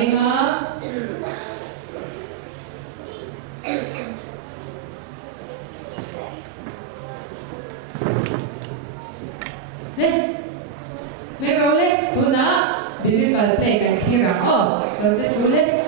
đi mà nè mẹ gọi lên tôi nói đi đi vào đây cái khi nào rồi sẽ xuống lên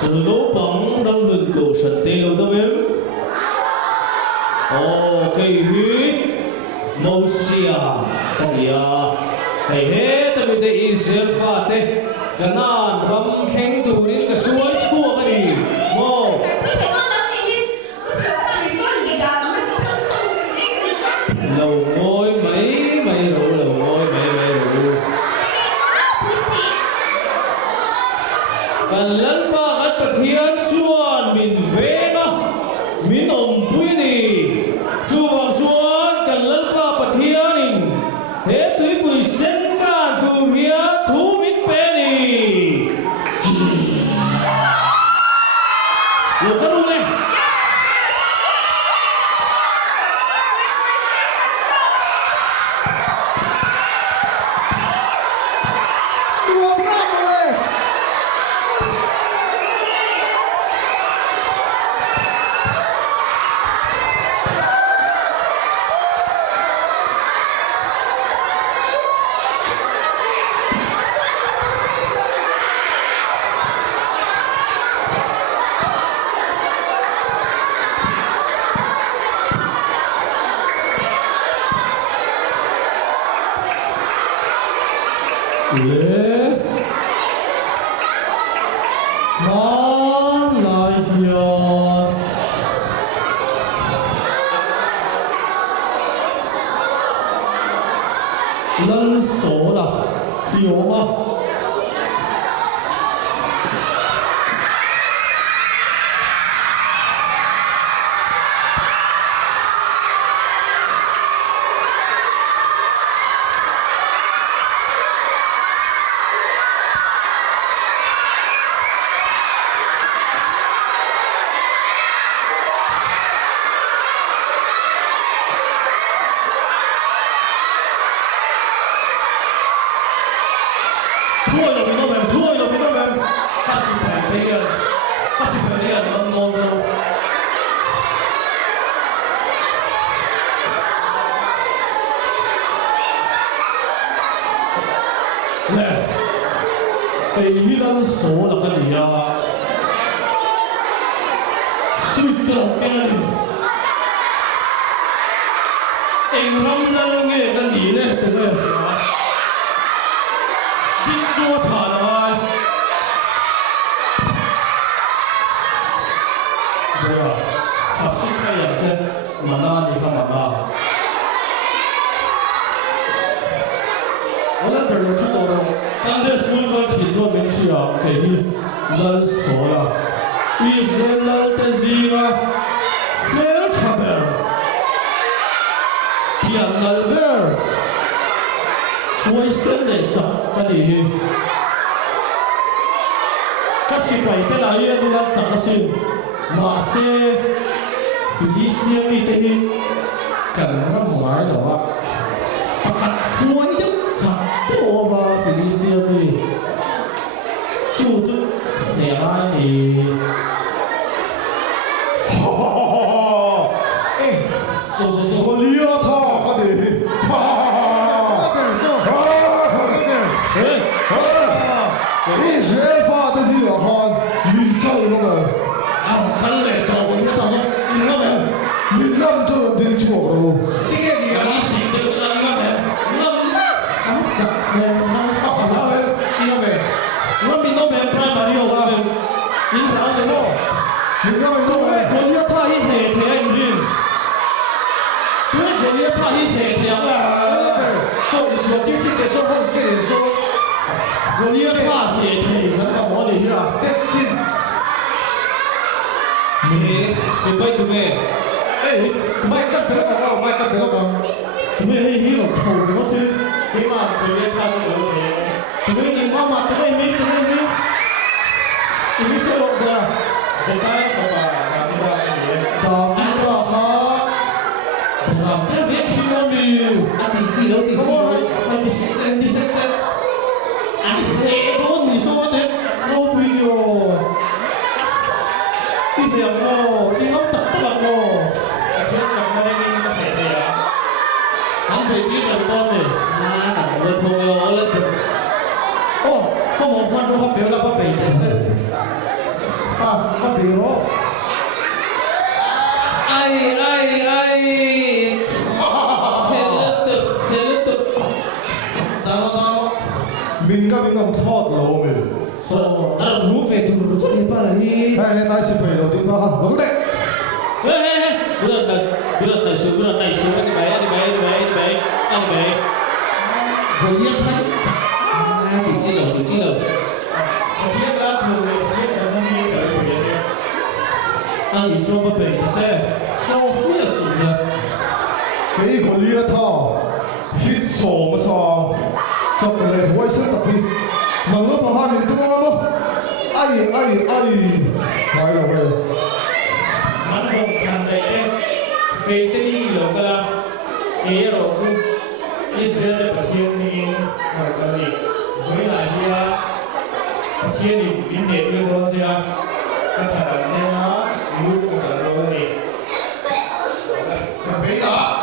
Kohhran Naupang Ramhlun Kohhran Telo tâm em. Cây huyết màu xia ya hay hết tại vì đây Israel phát thế cái nan ram khen tu đến cái suối chua cái gì mồ lầu ngôi mấy rồi lầu ngôi mấy rồi cần lớn ba gắt bát thiên chuan min về nó min bui đi chu vàng chuan cần lớn ba bát thiên in hết túi bụi sen can tu ria thu min pe đi lầu cái luôn này 有吗？ Kehilangan seorang kan dia, sulit kerongkeng ni. Ramhlun kan dia le, tu le siapa? Dijual cahaya. Boya, asal kaya je mana ni kan mana. Orang berlucu orang. Sunday school kan cincin Malaysia, kehilangan seorang. Israel terziga, mel cabar. Yang nalber, Western lecak tadi. Kasih baik terlaya dengan cakap masih Filistin ni tadi kerana mulai dah pakat huai itu satu orang Filistin ni cucu nerai ni. Kau lihat tak tadi? Ini siapa tadi orang minjau ni kan? Kan leh tahu ni tahu ni kan? Minjam tu yang cuak tu. Tiga dia isi tu lagi kan? Ngam, kamu cak ngam apa lah? Iya kan? Ngam minum primary orang. Ini tahu ni mo? Minjam itu kau lihat tak ini tiada mungkin. Kau lihat tak ini tiada. So isu dia sih dia so pun dia so. Kau lihat tak ini tiada. Nama mana dia? Testing. Mẹ, mẹ bay tụi mẹ. Ê, mai cắt bé con đâu, mai cắt bé con. Tụi mẹ hay hiểu sầu nó chứ. Thế mà tụi mẹ tha cho tụi mẹ. Tụi mẹ nhìn mama, tụi mẹ mi. Tụi mẹ sẽ lột ra. Giờ sai không bà, làm gì đâu cái gì. Đó, ăn đó mà. Làm cái việc chi đâu mi. Ăn thì chi đâu. Ăn thì sẽ. Ăn thế thôi, mình số thế. Không video. Đi đẹp ngô, đi ốc tật tật ngô. Thế chẳng có đây nó phải về à? Hắn về kia làm con này. Thằng lên phong ngô lên được. Ô, không một con đâu phát biểu là phát biểu để xem. Phát biểu đó. Ai. Xe lên tục. Tao. Mình không thoát lỗ mình. Anh làm rú về tụi tôi đi ba này. Hey, tại sao phải đầu tiên đó? Đúng đấy. Hey, bữa này xuống cái này đi mày. Rồi nhấp thấy. Tự chi lầu. Thiết là thường thiết cho nó như cái của vậy. Anh nhìn cho cái bể thế chứ. Sao không biết sự gì? Cái của liệt thọ, fit sổ mà sao? Chọc lên huay sức tập đi. Mà nó bảo hai mình tung không? Ai nói là về hắn dùng thằng này tên phê tên đi lâu cả là ấy rồi chứ Israel để bắt thiên đi hỏi cái gì với lại kia bắt thiên đi biến đẹp như thế nào cái thằng thế nó yêu của cái rồi này cái bé đó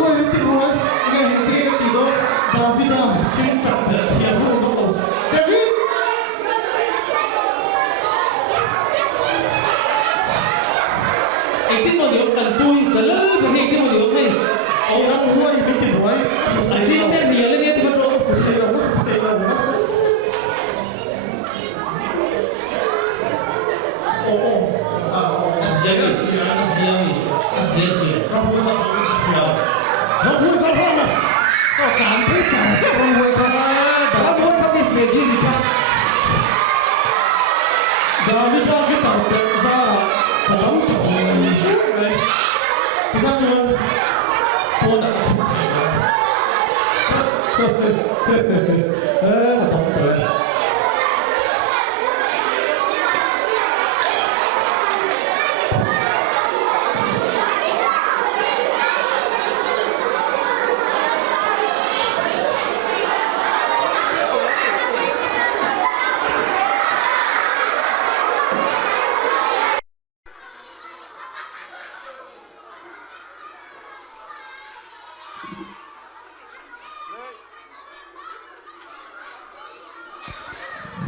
huôi với tiền huôi nghe hình thế cái tiền đó David à trên chặt để thiệt hơn nó không David anh tin một điều cần tôi cần lắm cái hình tin một điều này ông đang huôi với tiền huôi anh chỉ tên hiểu lên nghe thì bắt đầu nó huôi không nó huôi không hơn à sao cảm thấy chẳng sao không huôi không à đó huôi không biết về gì cả David đã cái tàu đẹp ra thật lắm tàu này thì các trường cô đã chụp mà tàu đẹp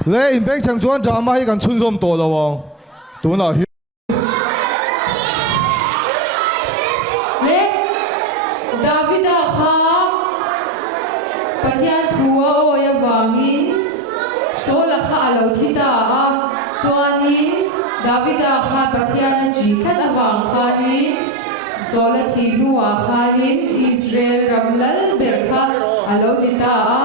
Lê in bếch chẳng chuan drama hi kan chun zom to lo tu na hi Lê David à kha pathian thua o ya wangin so la kha alo thita a chuanin David à kha pathian chi that awang kha ni so la thi nuwa kha in Israel ramlal ber kha alo dita a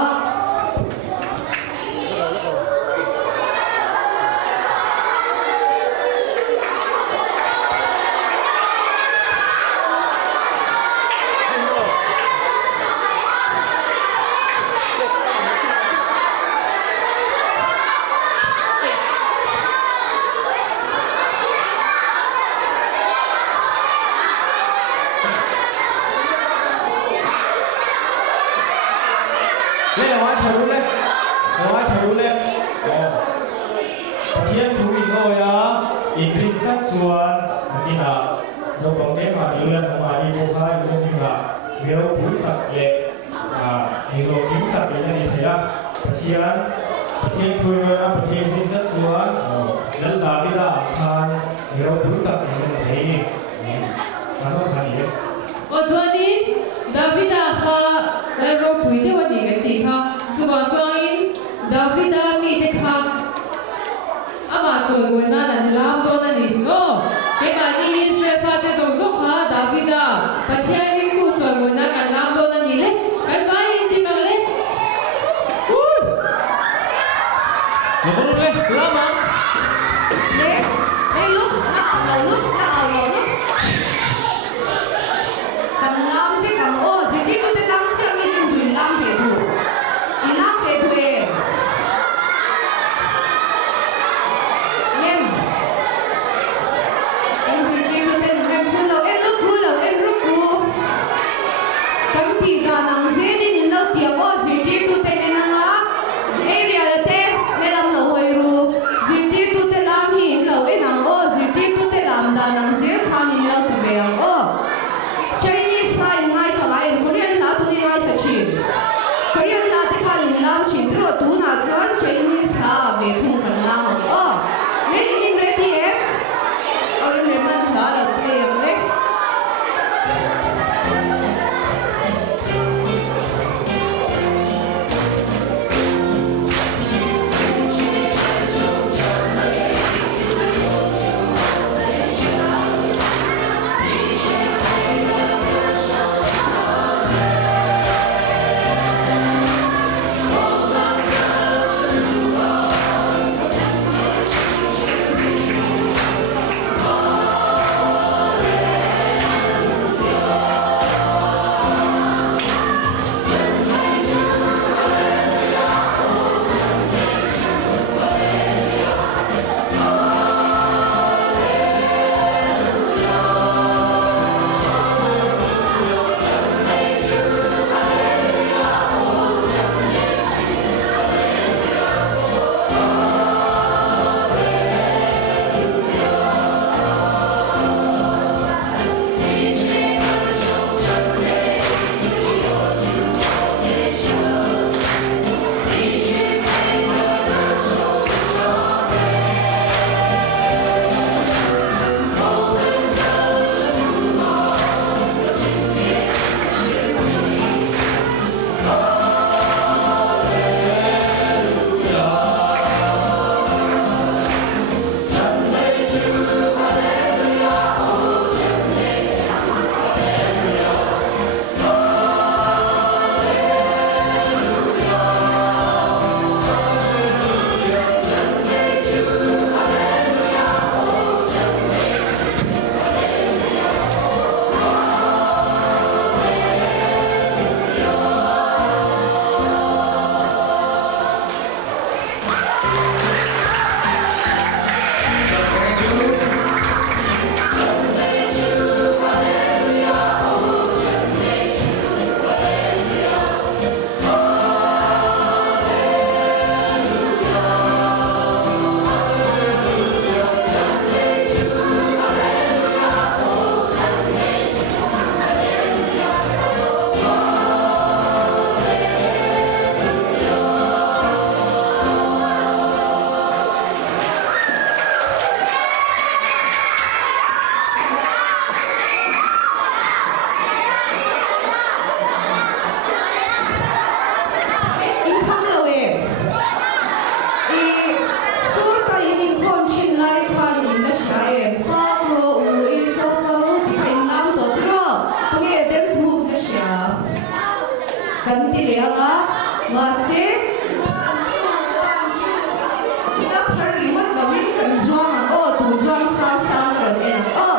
Đây là hóa trà đun đấy, là hóa trà đun đấy. Thiên thú in thôi á, in pin chắc chuan, đi nào, đâu có cái mà đi lên mà đi vô khai đi lên là, nếu bún tập lệ, nếu kiếm tập lệ này thì á, thiên thú thôi á, thiên pin chắc chuan, nên David đã than, nếu bún tập lệ này thì, mà sao than vậy? chuanin David à kha la ro pui te wa ti ti kha chuwa chuain David a mi te kha ama choi ngoi na nan lam do na ni no ke ma ni Israel fa te zong zong kha David a pathian ring tu choi ngoi na kan lam do na ni le kan vai in ti kang le nó có luôn lên lắm à Lê looks nào cần làm với cầm ô Zirtirtute làm chiang in đuổi làm về thủ in làm về thủ em em Zirtirtute em chun lâu em lúc ru cầm thì đàn nàng dễ đi nhìn lâu tiếng ô Zirtirtute nên nàng á area là thế mẹ làm lâu hồi ru Zirtirtute làm hi lâu em nàng ô Zirtirtute làm đàn nàng dễ khan in lâu từ về ô Chinese line ngay thằng ai Korean là tụi ai thật chìm Korean là tất cả những làm chìm từ tụi nào chọn Chinese là về thùng cần làm nên in ready em ở đây mình đã được play em đấy kan ti le anga ma se ta phar riwat gawin kan zuang o tu zuang sang sang ran en o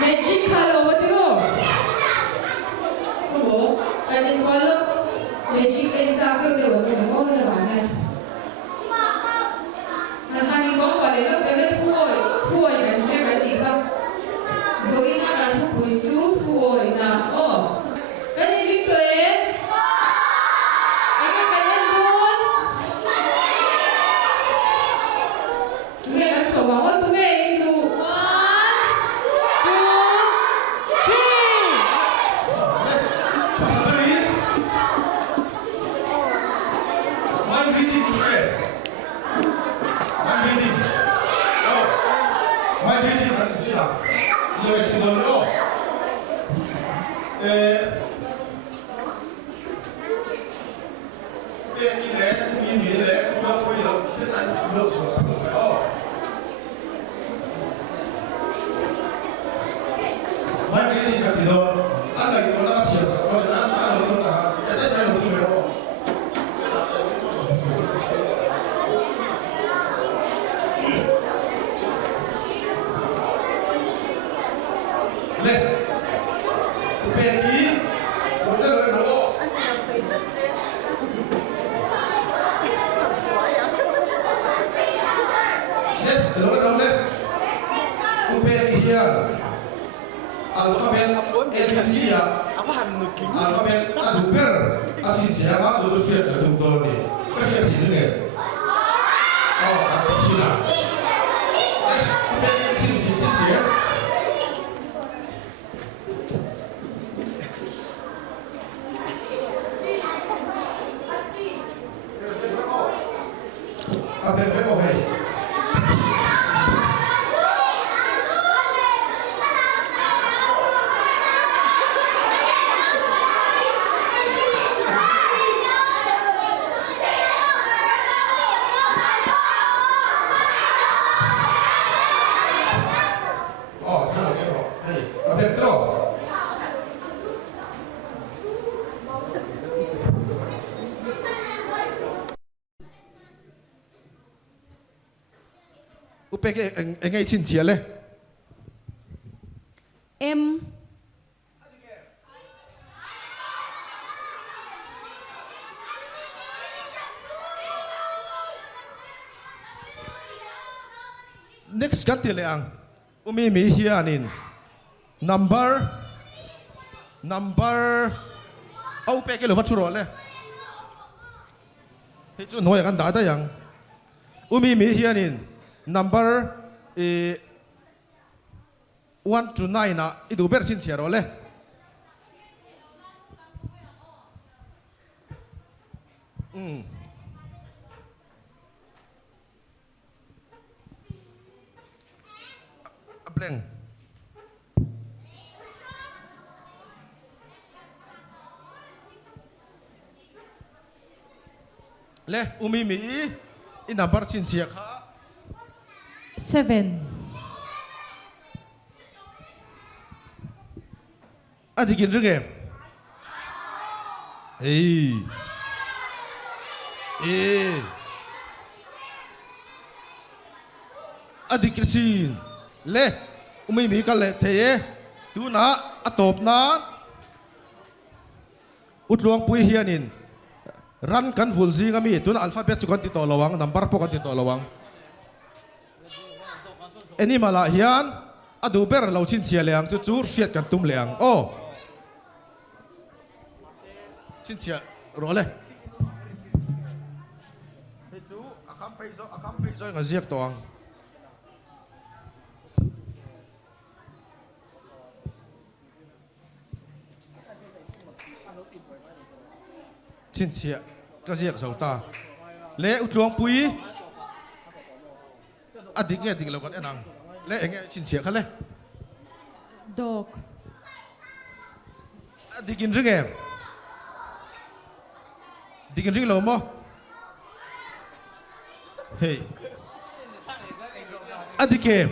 Magic halo matiro. Oh, kanin kalau magic ensa ke dewa tu mau na mana? Nah, hani kau pada nak kena tuoi kan saya berarti kan. Join akan tuoi na. Oh, kanin itu Ini kanin tuan. Tunggu kan semua orang tunggu itu. Alfabet ABC ya. Alfabet aduper asin siapa tuh sudah tertutup nih. Kerja di ini. Oh, kata Cina. Cina ya. Apa yang kau hai? ตรออุปเปกเอ็งไงชินเชียเลย M next กันทีเลยอังมีเฮียนิน number เอาไปกันหรือวัดชุรอเลยให้จุนหัวกันด่าได้ยังมีเฮียนิน number 1 to 9นะอีดูเบอร์ชินเชียรอเลยเพลงเล่มีอินับบัตรชินเชียค่ะ 7อันที่กินเรื่องเกมอันที่กินซีนเล่มีกันเลยเทดูนะอัตบนะอุดลวงปุยเฮียนินรันกันฟุลซีก็มีตัวนั้นอัลฟาเบตจุกันติดต่อระวังนัมเบอร์พวกกันติดต่อระวังอันนี้มาละเฮียนอดูเบอร์เราชินเชียเลียงจู่ๆเสียดกันตุ้มเลียงโอ้ชินเชียรอเลยเฮ้ยจู่อาคัมไปซอยกันเสียกตัวชินเชียก็เสียกเสาตาเละอุดลวงปุยอดีตเงี้ยดิ่งเรากันไอ้นางเละเงี้ยชินเชียกันเลย Dog อดีตกินเรื่องเงี้ยดิ่งกินเรื่องเรามั้งเฮ้ยอดีตเกม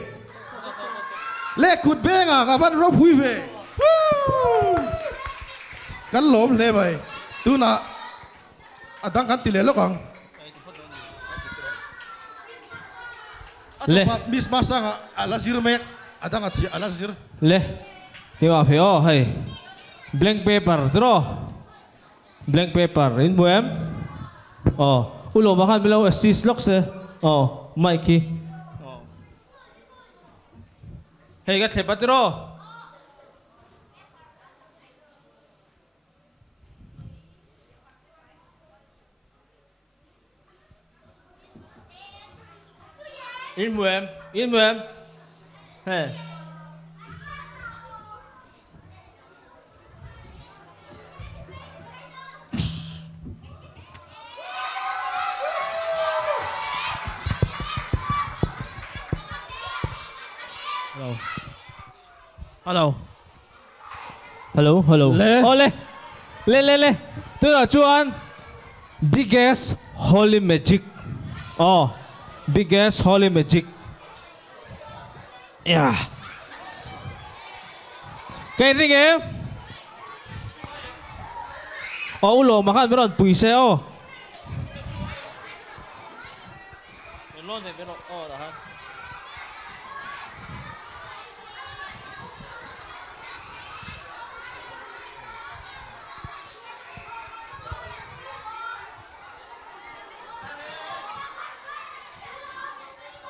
เละกุดเบ้งอ่ะกับวันรบหุยเฟ่กันหลอมเลยไปดูนะดังกันติเลยลูกอังมิสมาสังอาลาซิร์เมกดังกันที่อาลาซิร์เล่ที่ว่าเฟียวให้ blank paper draw blank paper in buem ulo makan bilau assist lock se Mikey hey gat lepat draw in buem hey hello le tu là chuan biggest holy magic biggest holy magic yeah cái gì em ulo makan beron puise beron dah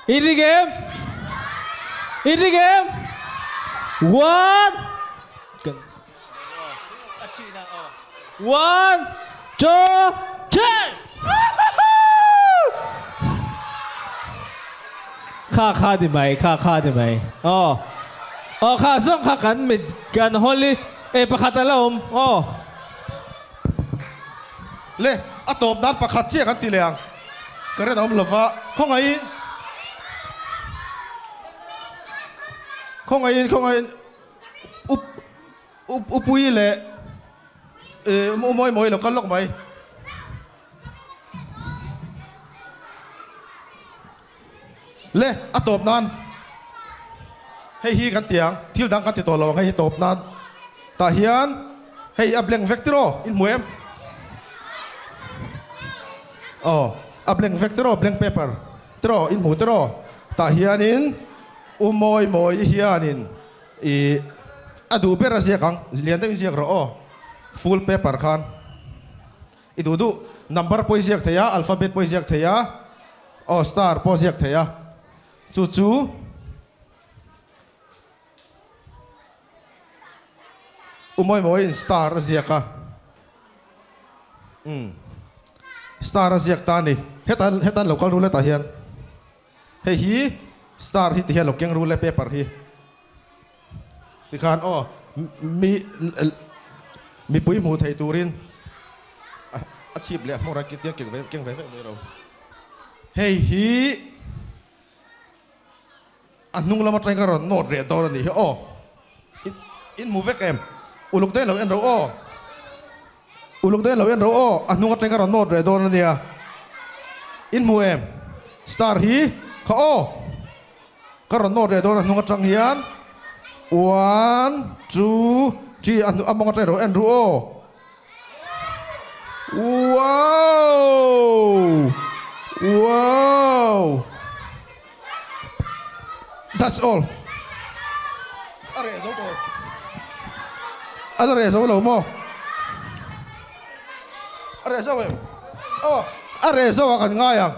in the game 1 2 3ข้าดิไหมข้าส่งข้ากันไม่กันฮอลลี่ประคัตละเล่อตบนัดประคัตเชี่ยกันติเลียงกระเด็นอมหลบฟ้าคงไงอุปุยเละมอยหลอกกันล็อกไหมเละอตบนัน ให้ฮีกันเตียงทิลดังกันติดตัวเราให้ตบนั้นตาเฮียนให้อับเล็งเวกตโรอินมวยอ๋ออับเล็งเวกตโรเบล็งเปเปอร์ตโรอินหมูตโรตาเฮียนินมอยเฮียนินอดูเปรเสียกังเลียนได้ยินเสียงรอฟูลเปเปอร์คันดูนัมเบอร์โพสเซียกเทียอัลฟาเบตโพสเซียกเทียสตาร์โพสเซียกเทียจู่มอยสตาร์เสียกสตาร์เสียกตานี่เฮตันเราก็รู้เลยตาเฮียนฮีสตาร์ที่เฮียนเราเก่งรู้เลยเปเปอร์ฮีที่การมีปุ๋ยหมูไทยตูรินอาชีพเลยมองรักเก่งไปเราฮีอันนุ่งละมาใจกันรอนโนดเรียดตอนนี้อินมูเวกเอ็มอุลุกเต้นเราเอ็นเราอันนุ่งใจกันรอนโนดเรียดตอนนี้อินมูเอ็มสตาร์ฮีเขากันรอนโนดเรียดตอนนุ่งจังเฮียน 1 2 3อันมองใจเราเอ็นเราwow that's all Arezo lo mo Arezo akan nga yang